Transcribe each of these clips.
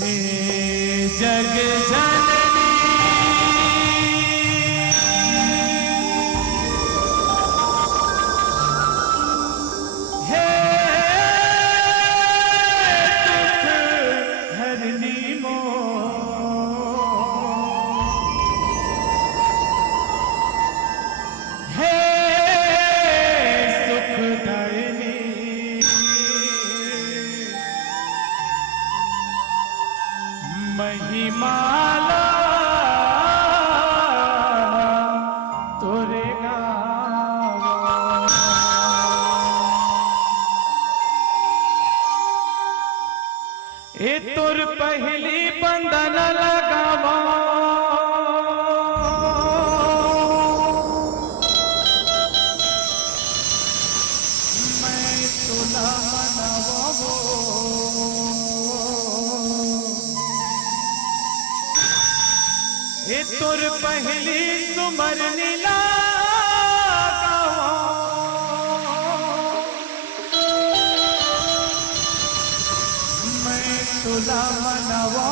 हे जग जननी हे दुख हरनी मो हे सुख दायिनी महिमाला तोरे गावा ए तोर पहली बंधन लगावा मैं तुला मनावा ए तोर पहली सुमर नीला मैं तुला मनावो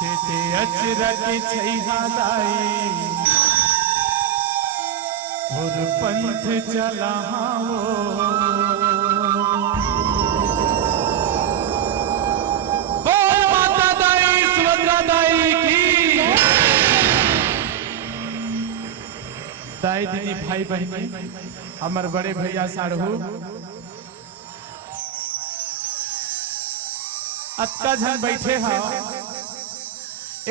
देते अचरज छैहा दाई और पंथ चलावो दाई दीदी भाई बहनी हमार बड़े भैया साढ़ू अत्का झन बैठे हा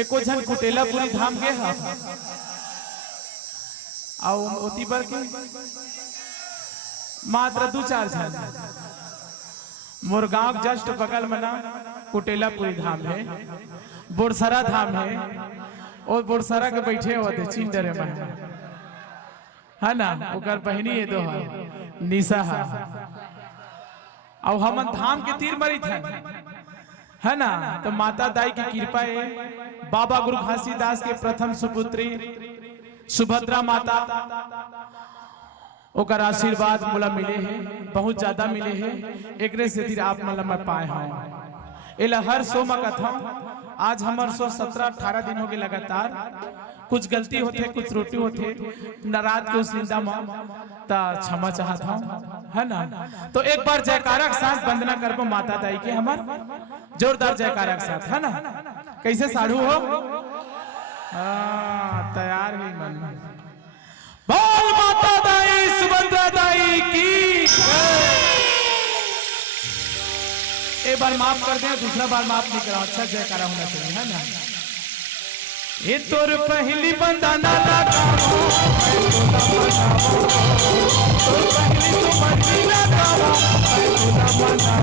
एको झन कुटेलापुरी धाम के हा आओ ओती पर के मात्र 2-4 झन मोर गांव जस्ट बगल में ना कुटेलापुरी धाम है बोरसरा धाम है और बोरसरा के बैठे होते चिंडरे में है ना ओकर बहनी है दो निशा और हमन धाम के तीर मरी थे है ना तो माता दाई की कृपा है बाबा गुरु घासीदास के प्रथम सुपुत्री सुभद्रा माता ओकर आशीर्वाद मोला मिले हैं बहुत ज्यादा मिले हैं एकरे से तीर आप मतलब मैं पाए हाँ एला हर सोमा कथा आज हमार 17-18 दिन हो गए लगातार कुछ गलती होते कुछ रोटी होते नाराज के उस निंदा में ता क्षमा चाहता हूँ है ना तो एक बार जयकारा के साथ वंदना करबो माता दाई के हमार जोरदार जयकारा के साथ है ना कैसे साढ़ू हो तैयार है मन बोल माता दाई सुभद्रा दाई की एक बार माफ कर दें दूसरा बार माफ नहीं करा अच्छा जयकारा होना चाहिए है ना ये तोर पहली बंधना लगावो तोर पहली सुमरनी लगावो मैं तुला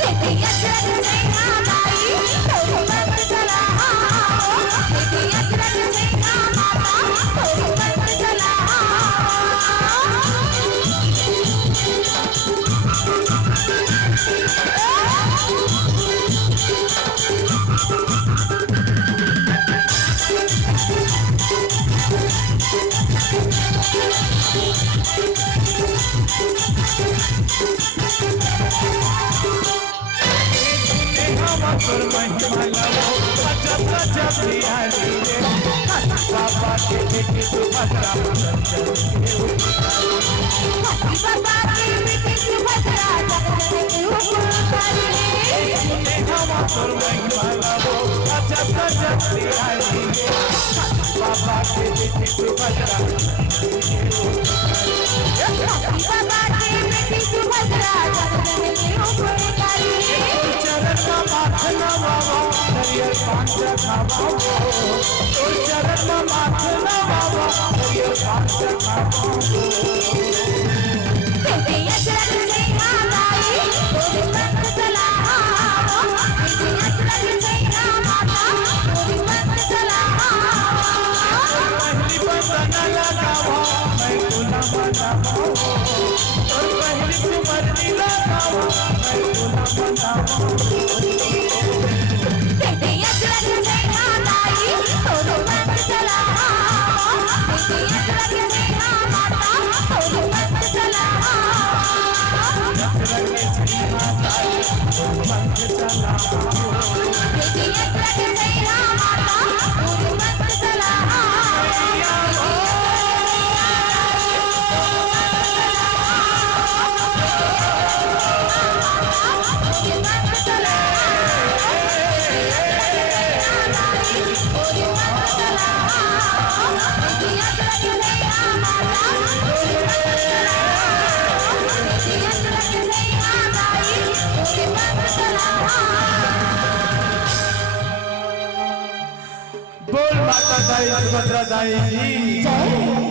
Baby, तोर महिमा लगो जब जब बिहारी रे बाबा के बेटी सुभद्रा चंचल के बाबा के बेटी सुभद्रा चंचल के उपकारी हवा तोर महिमा लगो जब जब बिहारी रे बाबा के बेटी सुभद्रा चंचल के बाबा के बेटी सुभद्रा चंचल के उपकारी चरण में माथ नवाओ हरियर पांच खाओ तोर चरण में माथ नवाओ हरियर पांच खाओ बेटे अचरज से हमारी तोरे पंथ चलाओ बेटे अचरज से माता तोरे पंथ चलाओ पहली बंदन लगाओ मैं गुलाम बनाओ तोर पहली चुमरनी लगाओ मैं गुलाम बनाओ बेटे अचरज से हमारी तोरे पंथ चलाओ बेटे अचरज से माता तोरे पंथ चलाओ अचरज से माताई पंथ चलाओ बेटे अचरज से माता तोरे पंथ चलाओ बोल माता दाई सुभद्रा दाई की जय।